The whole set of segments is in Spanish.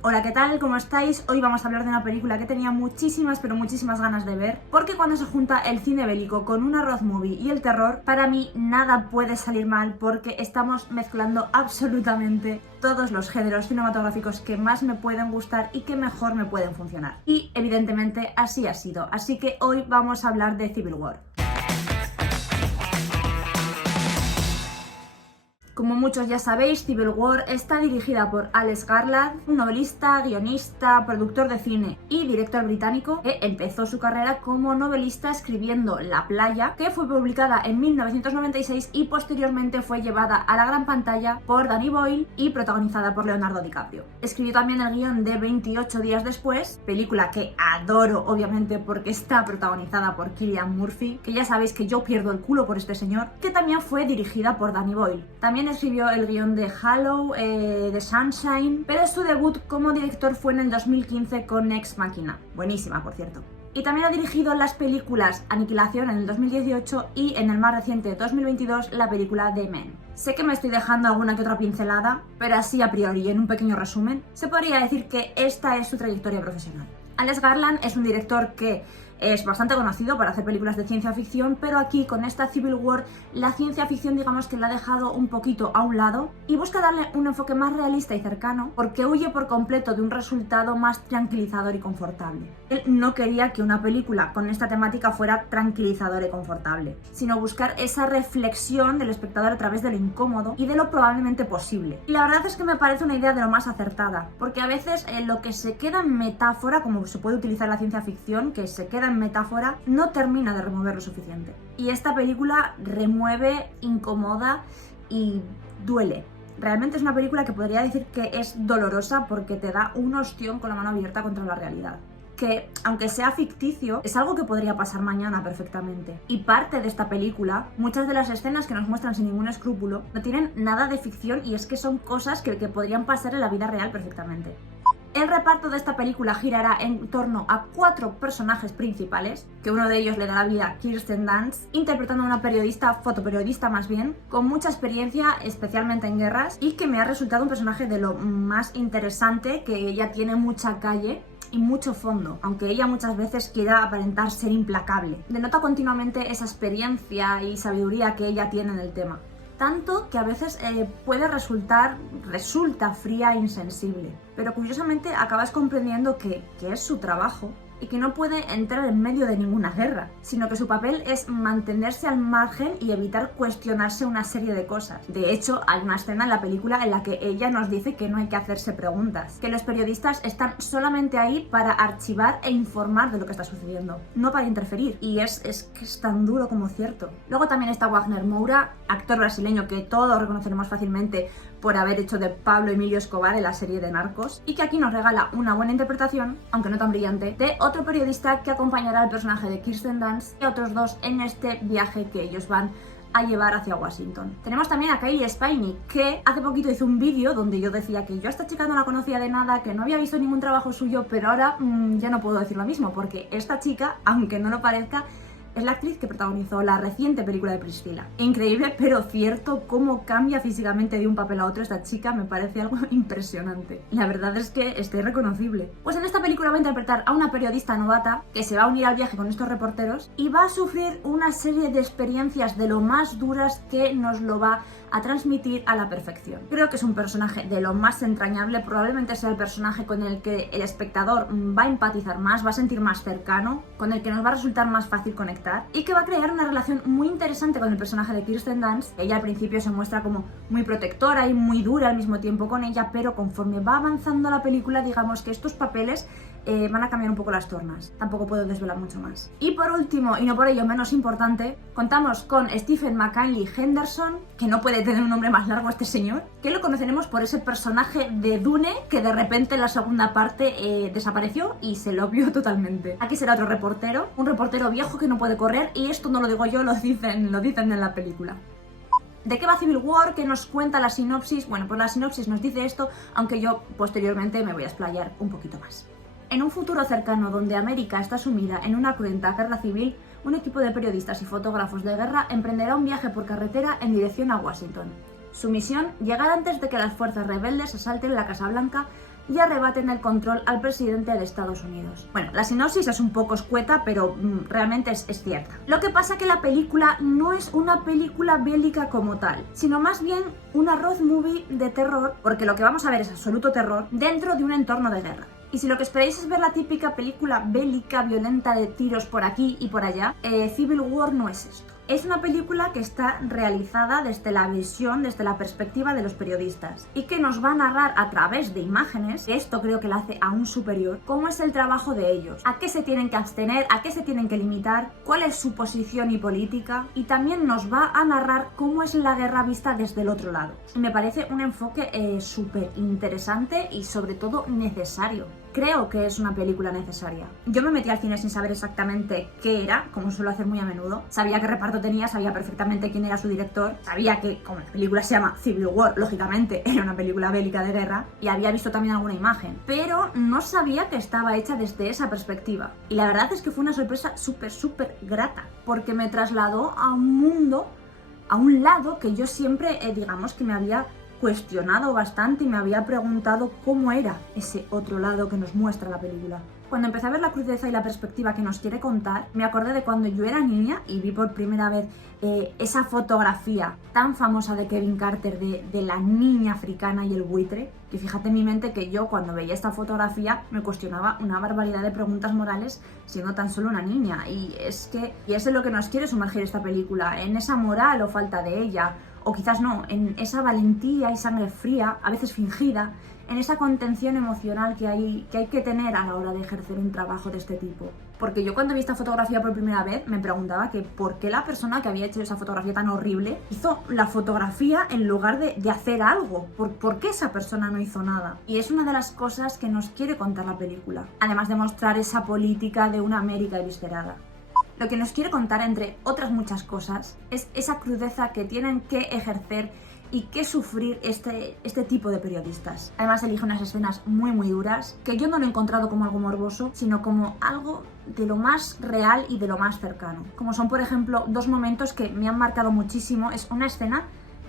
Hola, ¿qué tal? ¿Cómo estáis? Hoy vamos a hablar de una película que tenía muchísimas, pero muchísimas ganas de ver, porque cuando se junta el cine bélico con una road movie y el terror, para mí nada puede salir mal porque estamos mezclando absolutamente todos los géneros cinematográficos que más me pueden gustar y que mejor me pueden funcionar. Y evidentemente así ha sido, así que hoy vamos a hablar de Civil War. Como muchos ya sabéis, Civil War está dirigida por Alex Garland, un novelista, guionista, productor de cine y director británico que empezó su carrera como novelista escribiendo La playa, que fue publicada en 1996 y posteriormente fue llevada a la gran pantalla por Danny Boyle y protagonizada por Leonardo DiCaprio. Escribió también el guión de 28 días después, película que adoro obviamente porque está protagonizada por Cillian Murphy, que ya sabéis que yo pierdo el culo por este señor, que también fue dirigida por Danny Boyle. También escribió el guión de Halo, de Sunshine, pero su debut como director fue en el 2015 con Ex Machina, buenísima por cierto. Y también ha dirigido las películas Aniquilación en el 2018 y en el más reciente 2022 la película The Men. Sé que me estoy dejando alguna que otra pincelada, pero así a priori, en un pequeño resumen, se podría decir que esta es su trayectoria profesional. Alex Garland es un director que es bastante conocido para hacer películas de ciencia ficción, pero aquí con esta Civil War la ciencia ficción digamos que la ha dejado un poquito a un lado y busca darle un enfoque más realista y cercano porque huye por completo de un resultado más tranquilizador y confortable. Él no quería que una película con esta temática fuera tranquilizadora y confortable, sino buscar esa reflexión del espectador a través de lo incómodo y de lo probablemente posible. Y la verdad es que me parece una idea de lo más acertada, porque a veces lo que se queda en metáfora, como se puede utilizar la ciencia ficción, que se queda en metáfora, no termina de remover lo suficiente. Y esta película remueve, incomoda y duele. Realmente es una película que podría decir que es dolorosa porque te da un ostión con la mano abierta contra la realidad. Que, aunque sea ficticio, es algo que podría pasar mañana perfectamente. Y parte de esta película, muchas de las escenas que nos muestran sin ningún escrúpulo, no tienen nada de ficción y es que son cosas que podrían pasar en la vida real perfectamente. El reparto de esta película girará en torno a 4 personajes principales, que uno de ellos le da la vida a Kirsten Dunst, interpretando a una periodista, fotoperiodista más bien, con mucha experiencia, especialmente en guerras, y que me ha resultado un personaje de lo más interesante, que ella tiene mucha calle y mucho fondo, aunque ella muchas veces quiera aparentar ser implacable. Denota continuamente esa experiencia y sabiduría que ella tiene en el tema. Tanto que a veces resulta fría e insensible. Pero curiosamente acabas comprendiendo que es su trabajo y que no puede entrar en medio de ninguna guerra, sino que su papel es mantenerse al margen y evitar cuestionarse una serie de cosas. De hecho, hay una escena en la película en la que ella nos dice que no hay que hacerse preguntas, que los periodistas están solamente ahí para archivar e informar de lo que está sucediendo, no para interferir, y es que es tan duro como cierto. Luego también está Wagner Moura, actor brasileño que todos reconoceremos fácilmente por haber hecho de Pablo Emilio Escobar en la serie de Narcos, y que aquí nos regala una buena interpretación, aunque no tan brillante, de otro periodista que acompañará al personaje de Kirsten Dunst y a otros dos en este viaje que ellos van a llevar hacia Washington. Tenemos también a Cailee Spaeny, que hace poquito hizo un vídeo donde yo decía que yo a esta chica no la conocía de nada, que no había visto ningún trabajo suyo, pero ahora ya no puedo decir lo mismo, porque esta chica, aunque no lo parezca, es la actriz que protagonizó la reciente película de Priscilla. Increíble, pero cierto, cómo cambia físicamente de un papel a otro esta chica, me parece algo impresionante. La verdad es que es irreconocible. Pues en esta película va a interpretar a una periodista novata que se va a unir al viaje con estos reporteros y va a sufrir una serie de experiencias de lo más duras que nos lo va a transmitir a la perfección. Creo que es un personaje de lo más entrañable, probablemente sea el personaje con el que el espectador va a empatizar más, va a sentir más cercano, con el que nos va a resultar más fácil conectar y que va a crear una relación muy interesante con el personaje de Kirsten Dunst. Ella al principio se muestra como muy protectora y muy dura al mismo tiempo con ella, pero conforme va avanzando la película digamos que estos papeles van a cambiar un poco las tornas. Tampoco puedo desvelar mucho más. Y por último, y no por ello menos importante, contamos con Stephen McKinley Henderson, que no puede tener un nombre más largo este señor, que lo conoceremos por ese personaje de Dune que de repente en la segunda parte desapareció y se lo vio totalmente. Aquí será otro reportero, un reportero viejo que no puede correr, y esto no lo digo yo, lo dicen en la película. ¿De qué va Civil War? ¿Qué nos cuenta la sinopsis? Bueno, pues la sinopsis nos dice esto, aunque yo posteriormente me voy a explayar un poquito más. En un futuro cercano donde América está sumida en una cruenta guerra civil, un equipo de periodistas y fotógrafos de guerra emprenderá un viaje por carretera en dirección a Washington. Su misión, llegar antes de que las fuerzas rebeldes asalten la Casa Blanca y arrebaten el control al presidente de Estados Unidos. Bueno, la sinopsis es un poco escueta, pero realmente es cierta. Lo que pasa que la película no es una película bélica como tal, sino más bien una road movie de terror, porque lo que vamos a ver es absoluto terror dentro de un entorno de guerra. Y si lo que esperáis es ver la típica película bélica, violenta de tiros por aquí y por allá, Civil War no es esto. Es una película que está realizada desde la visión, desde la perspectiva de los periodistas y que nos va a narrar a través de imágenes, que esto creo que la hace aún superior, cómo es el trabajo de ellos, a qué se tienen que abstener, a qué se tienen que limitar, cuál es su posición y política, y también nos va a narrar cómo es la guerra vista desde el otro lado. Y me parece un enfoque súper interesante y sobre todo necesario. Creo que es una película necesaria. Yo me metí al cine sin saber exactamente qué era, como suelo hacer muy a menudo. Sabía qué reparto tenía, sabía perfectamente quién era su director, sabía que, como la película se llama Civil War, lógicamente era una película bélica de guerra, y había visto también alguna imagen, pero no sabía que estaba hecha desde esa perspectiva. Y la verdad es que fue una sorpresa súper grata, porque me trasladó a un mundo, a un lado que yo siempre, digamos que me había cuestionado bastante y me había preguntado cómo era ese otro lado que nos muestra la película. Cuando empecé a ver la crudeza y la perspectiva que nos quiere contar, me acordé de cuando yo era niña y vi por primera vez esa fotografía tan famosa de Kevin Carter de la niña africana y el buitre, que fíjate en mi mente que yo cuando veía esta fotografía me cuestionaba una barbaridad de preguntas morales siendo tan solo una niña, y es en lo que nos quiere sumergir esta película, en esa moral o falta de ella, o quizás no, en esa valentía y sangre fría, a veces fingida, en esa contención emocional que hay que tener a la hora de ejercer un trabajo de este tipo. Porque yo cuando vi esta fotografía por primera vez me preguntaba que por qué la persona que había hecho esa fotografía tan horrible hizo la fotografía en lugar de hacer algo. ¿Por qué esa persona no hizo nada? Y es una de las cosas que nos quiere contar la película, además de mostrar esa política de una América eviscerada. Lo que nos quiere contar, entre otras muchas cosas, es esa crudeza que tienen que ejercer y que sufrir este tipo de periodistas. Además elige unas escenas muy duras, que yo no lo he encontrado como algo morboso, sino como algo de lo más real y de lo más cercano. Como son, por ejemplo, dos momentos que me han marcado muchísimo. Es una escena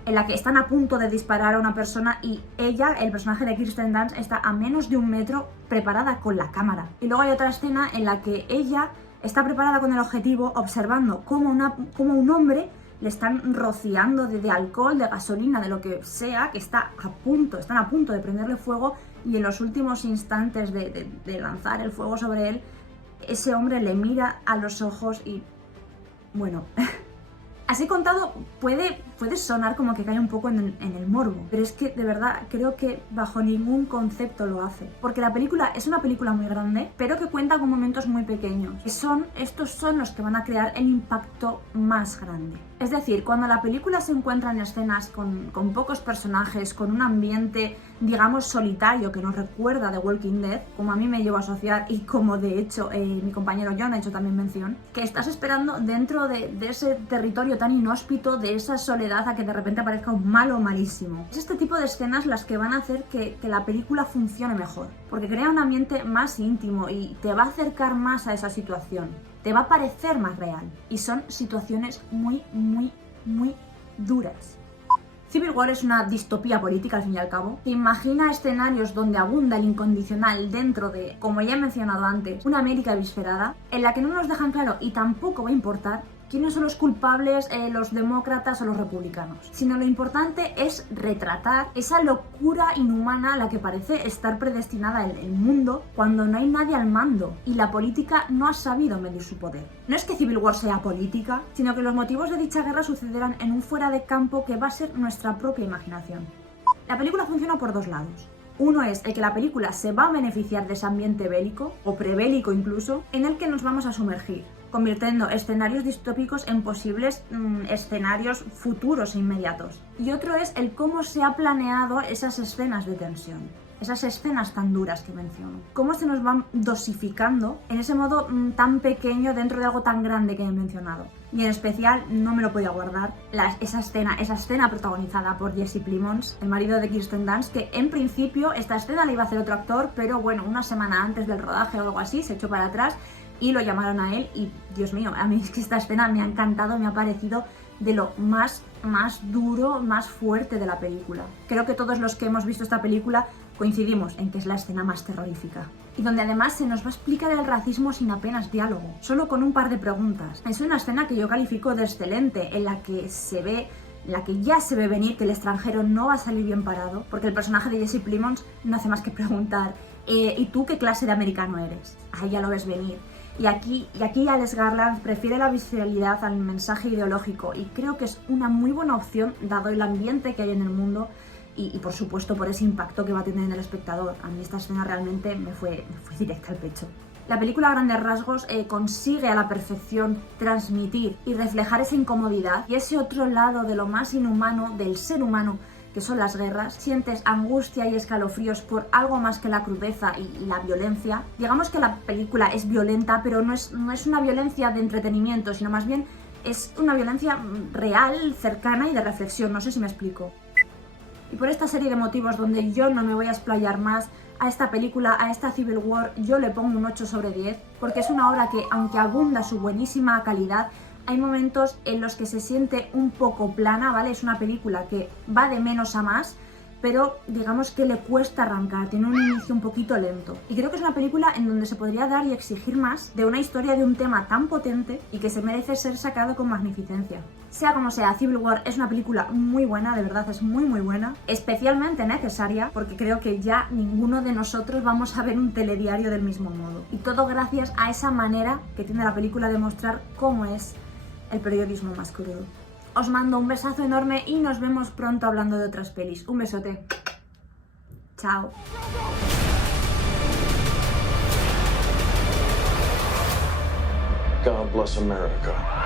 en la que están a punto de disparar a una persona y ella, el personaje de Kirsten Dunst, está a menos de 1 metro preparada con la cámara. Y luego hay otra escena en la que ella está preparada con el objetivo, observando cómo un hombre le están rociando de alcohol, de gasolina, de lo que sea, que están a punto de prenderle fuego, y en los últimos instantes de lanzar el fuego sobre él, ese hombre le mira a los ojos y, bueno, así contado puede sonar como que cae un poco en el morbo, pero es que de verdad creo que bajo ningún concepto lo hace, porque la película es una película muy grande, pero que cuenta con momentos muy pequeños, estos son los que van a crear el impacto más grande. Es decir, cuando la película se encuentra en escenas con pocos personajes, con un ambiente, digamos, solitario que nos recuerda The Walking Dead, como a mí me llevo a asociar y como de hecho mi compañero John ha hecho también mención, que estás esperando dentro de ese territorio tan inhóspito, de esa soledad, a que de repente aparezca un malo malísimo. Es este tipo de escenas las que van a hacer que la película funcione mejor, porque crea un ambiente más íntimo y te va a acercar más a esa situación. Te va a parecer más real, y son situaciones muy duras. Civil War es una distopía política, al fin y al cabo, que imagina escenarios donde abunda el incondicional dentro de, como ya he mencionado antes, una América eviscerada, en la que no nos dejan claro, y tampoco va a importar, quiénes son los culpables, los demócratas o los republicanos, sino lo importante es retratar esa locura inhumana a la que parece estar predestinada el mundo cuando no hay nadie al mando y la política no ha sabido medir su poder. No es que Civil War sea política, sino que los motivos de dicha guerra sucederán en un fuera de campo que va a ser nuestra propia imaginación. La película funciona por dos lados. Uno es el que la película se va a beneficiar de ese ambiente bélico, o prebélico incluso, en el que nos vamos a sumergir, convirtiendo escenarios distópicos en posibles escenarios futuros e inmediatos. Y otro es el cómo se ha planeado esas escenas de tensión, esas escenas tan duras que menciono. Cómo se nos van dosificando en ese modo tan pequeño dentro de algo tan grande que he mencionado. Y en especial, no me lo podía guardar, esa escena protagonizada por Jesse Plemons, el marido de Kirsten Dunst, que en principio esta escena la iba a hacer otro actor, pero bueno, una semana antes del rodaje o algo así, se echó para atrás y lo llamaron a él. Y Dios mío, a mí es que esta escena me ha encantado, me ha parecido de lo más duro, más fuerte de la película. Creo que todos los que hemos visto esta película Coincidimos en que es la escena más terrorífica. Y donde además se nos va a explicar el racismo sin apenas diálogo, solo con un par de preguntas. Es una escena que yo califico de excelente, en la que ya se ve venir que el extranjero no va a salir bien parado, porque el personaje de Jesse Plemons no hace más que preguntar ¿y tú qué clase de americano eres? Ahí ya lo ves venir. Y aquí Alex Garland prefiere la visualidad al mensaje ideológico, y creo que es una muy buena opción dado el ambiente que hay en el mundo y por supuesto por ese impacto que va a tener en el espectador. A mí esta escena realmente me fue directa al pecho. La película a grandes rasgos consigue a la perfección transmitir y reflejar esa incomodidad y ese otro lado de lo más inhumano del ser humano, que son las guerras. Sientes angustia y escalofríos por algo más que la crudeza y la violencia. Digamos que la película es violenta, pero no es una violencia de entretenimiento, sino más bien es una violencia real, cercana y de reflexión. No sé si me explico. Y por esta serie de motivos donde yo no me voy a explayar más, a esta película, a esta Civil War, yo le pongo un 8 sobre 10, porque es una obra que, aunque abunda su buenísima calidad, hay momentos en los que se siente un poco plana, ¿vale? Es una película que va de menos a más, pero digamos que le cuesta arrancar, tiene un inicio un poquito lento. Y creo que es una película en donde se podría dar y exigir más de una historia de un tema tan potente y que se merece ser sacado con magnificencia. Sea como sea, Civil War es una película muy buena, de verdad es muy buena, especialmente necesaria, porque creo que ya ninguno de nosotros vamos a ver un telediario del mismo modo. Y todo gracias a esa manera que tiene la película de mostrar cómo es el periodismo más crudo. Os mando un besazo enorme y nos vemos pronto hablando de otras pelis. Un besote. Chao. God bless America.